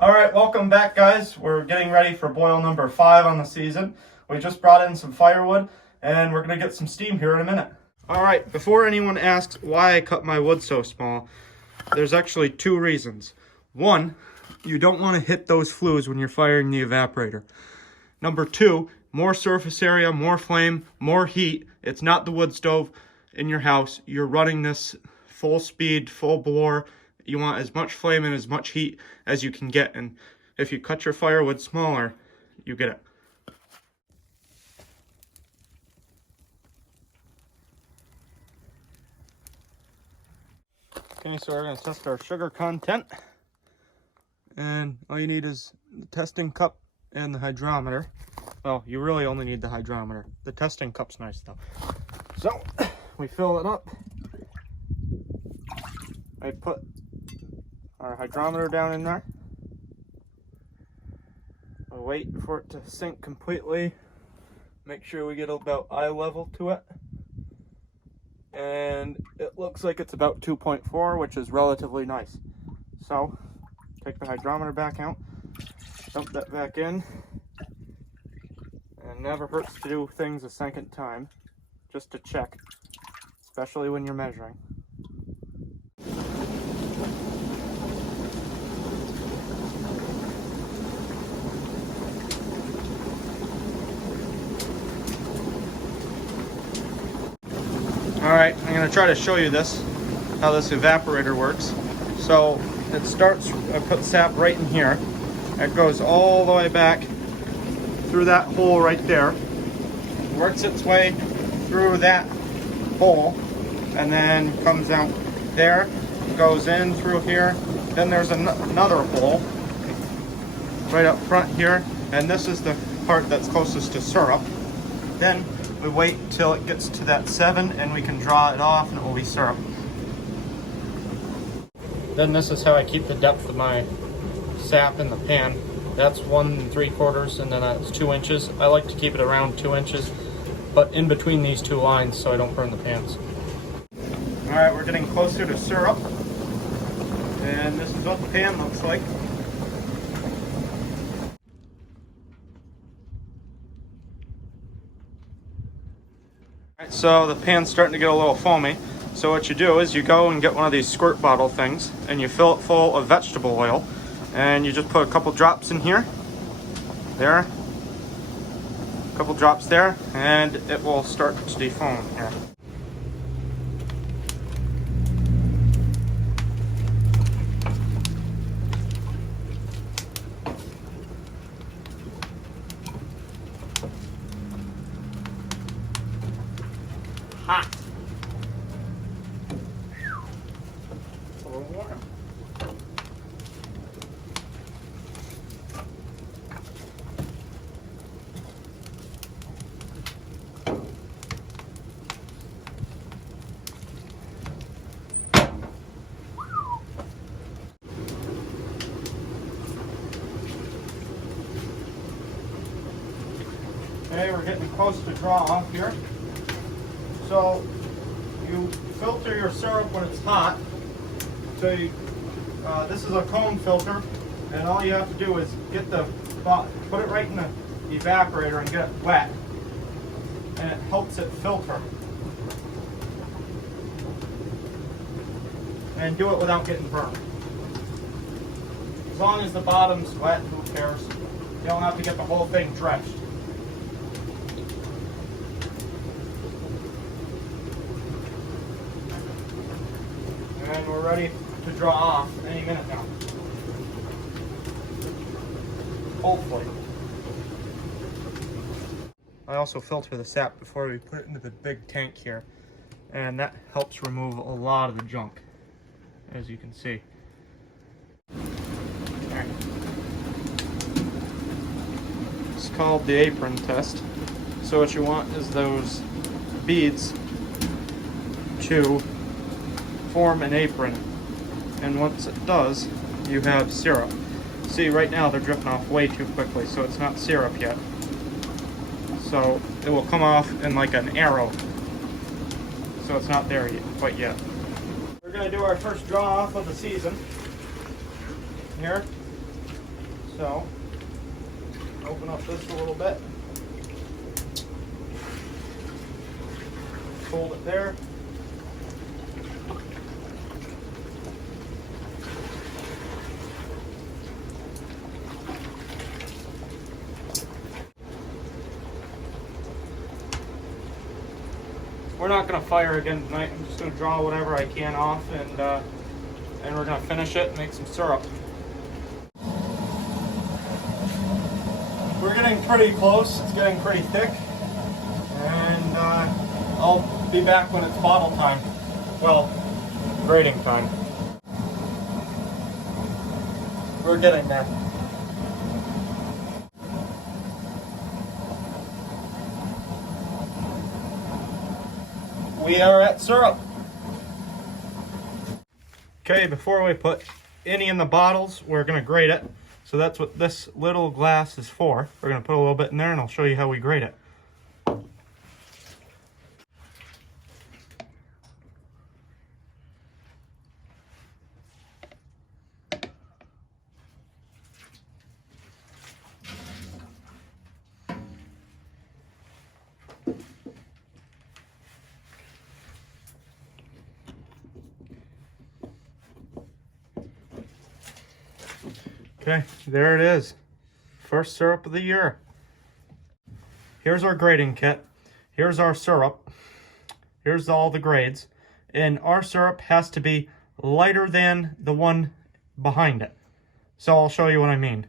All right, welcome back, guys. We're getting ready for boil number 5 on the season. We just brought in some firewood, and we're going to get some steam here in a minute. All right, before anyone asks why I cut my wood so small, there's actually 2 reasons. 1, you don't want to hit those flues when you're firing the evaporator. Number 2, more surface area, more flame, more heat. It's not the wood stove in your house. You're running this full speed, full bore. You want as much flame and as much heat as you can get, and if you cut your firewood smaller, you get it. Okay, so we're going to test our sugar content, and all you need is the testing cup and the hydrometer. Well, you really only need the hydrometer. The testing cup's nice though. So we fill it up. I put our hydrometer down in there. We'll wait for it to sink completely. Make sure we get about eye level to it. And it looks like it's about 2.4, which is relatively nice. So, take the hydrometer back out, dump that back in. And it never hurts to do things a second time, just to check, especially when you're measuring. Alright, I'm going to try to show you this, how this evaporator works. So it starts, I put sap right in here. It goes all the way back through that hole right there. Works its way through that hole and then comes out there, goes in through here. Then there's another hole right up front here, and this is the part that's closest to syrup. Then we wait till it gets to that 7 and we can draw it off and it will be syrup. Then this is how I keep the depth of my sap in the pan. That's 1 3/4 and then that's 2 inches. I like to keep it around 2 inches, but in between these 2 lines so I don't burn the pans. All right, we're getting closer to syrup. And this is what the pan looks like. So the pan's starting to get a little foamy. So what you do is you go and get one of these squirt bottle things and you fill it full of vegetable oil, and you just put a couple drops in here, there, a couple drops there, and it will start to defoam here. Hot. A little warm. Okay, we're getting close to draw off here. So you filter your syrup when it's hot. So this is a cone filter, and all you have to do is get put it right in the evaporator and get it wet, and it helps it filter. And do it without getting burnt. As long as the bottom's wet, who cares? You don't have to get the whole thing drenched. And we're ready to draw off any minute now. Hopefully. I also filter the sap before we put it into the big tank here, and that helps remove a lot of the junk, as you can see. Okay. It's called the apron test. So what you want is those beads to form an apron, and once it does, you have syrup. See, right now they're drifting off way too quickly, so it's not syrup yet. So it will come off in like an arrow, so it's not there yet, quite yet. We're going to do our first draw off of the season here. So, open up this a little bit. Hold it there. We're not going to fire again tonight. I'm just going to draw whatever I can off, and we're going to finish it and make some syrup. We're getting pretty close. It's getting pretty thick, and I'll be back when it's bottle time. Well, grating time. We're getting there. We are at syrup. Okay, before we put any in the bottles, we're going to grate it. So that's what this little glass is for. We're going to put a little bit in there and I'll show you how we grate it. Okay, there it is. First syrup of the year. Here's our grating kit. Here's our syrup. Here's all the grades. And our syrup has to be lighter than the one behind it. So I'll show you what I mean.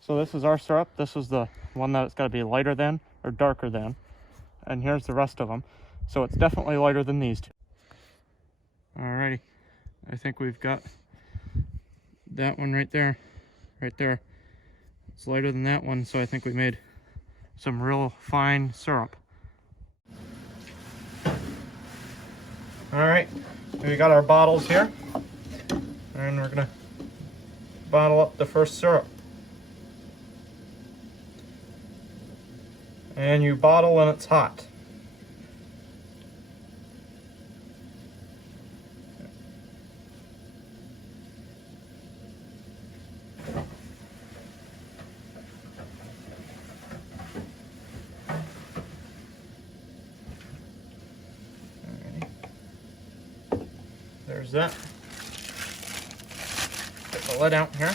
So this is our syrup. This is the one that it's got to be lighter than or darker than. And here's the rest of them. So it's definitely lighter than these two. Alrighty. I think we've got that one right there. Right there. It's lighter than that one, so I think we made some real fine syrup. Alright, we got our bottles here, and we're gonna bottle up the first syrup. And you bottle when it's hot. There's that. Get the lid out here.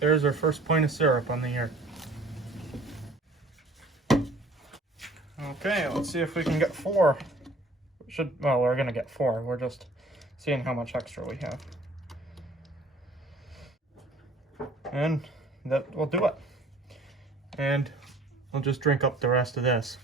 There's our first point of syrup on the year. Okay, let's see if we can get 4. Well, we're gonna get 4. We're just seeing how much extra we have. And that will do it. And I'll just drink up the rest of this.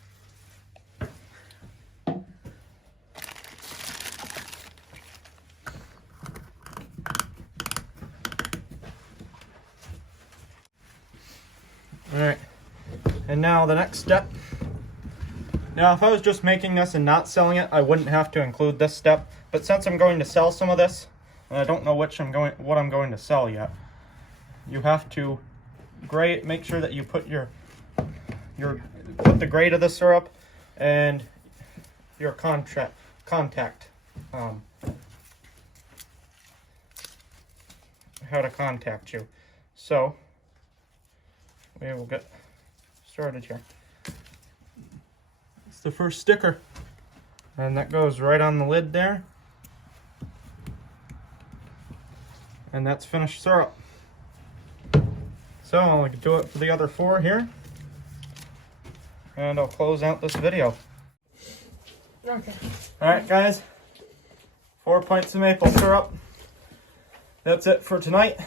Alright, and now the next step. Now if I was just making this and not selling it, I wouldn't have to include this step. But since I'm going to sell some of this, and I don't know what I'm going to sell yet, you have to grate, make sure that you put put the grade of the syrup and your contact how to contact you. So we will get started here. It's the first sticker, and that goes right on the lid there, and that's finished syrup. So I'll do it for the other 4 here, and I'll close out this video. Okay. Alright guys, 4 pints of maple syrup. That's it for tonight.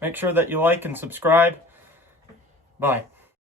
Make sure that you like and subscribe. Bye.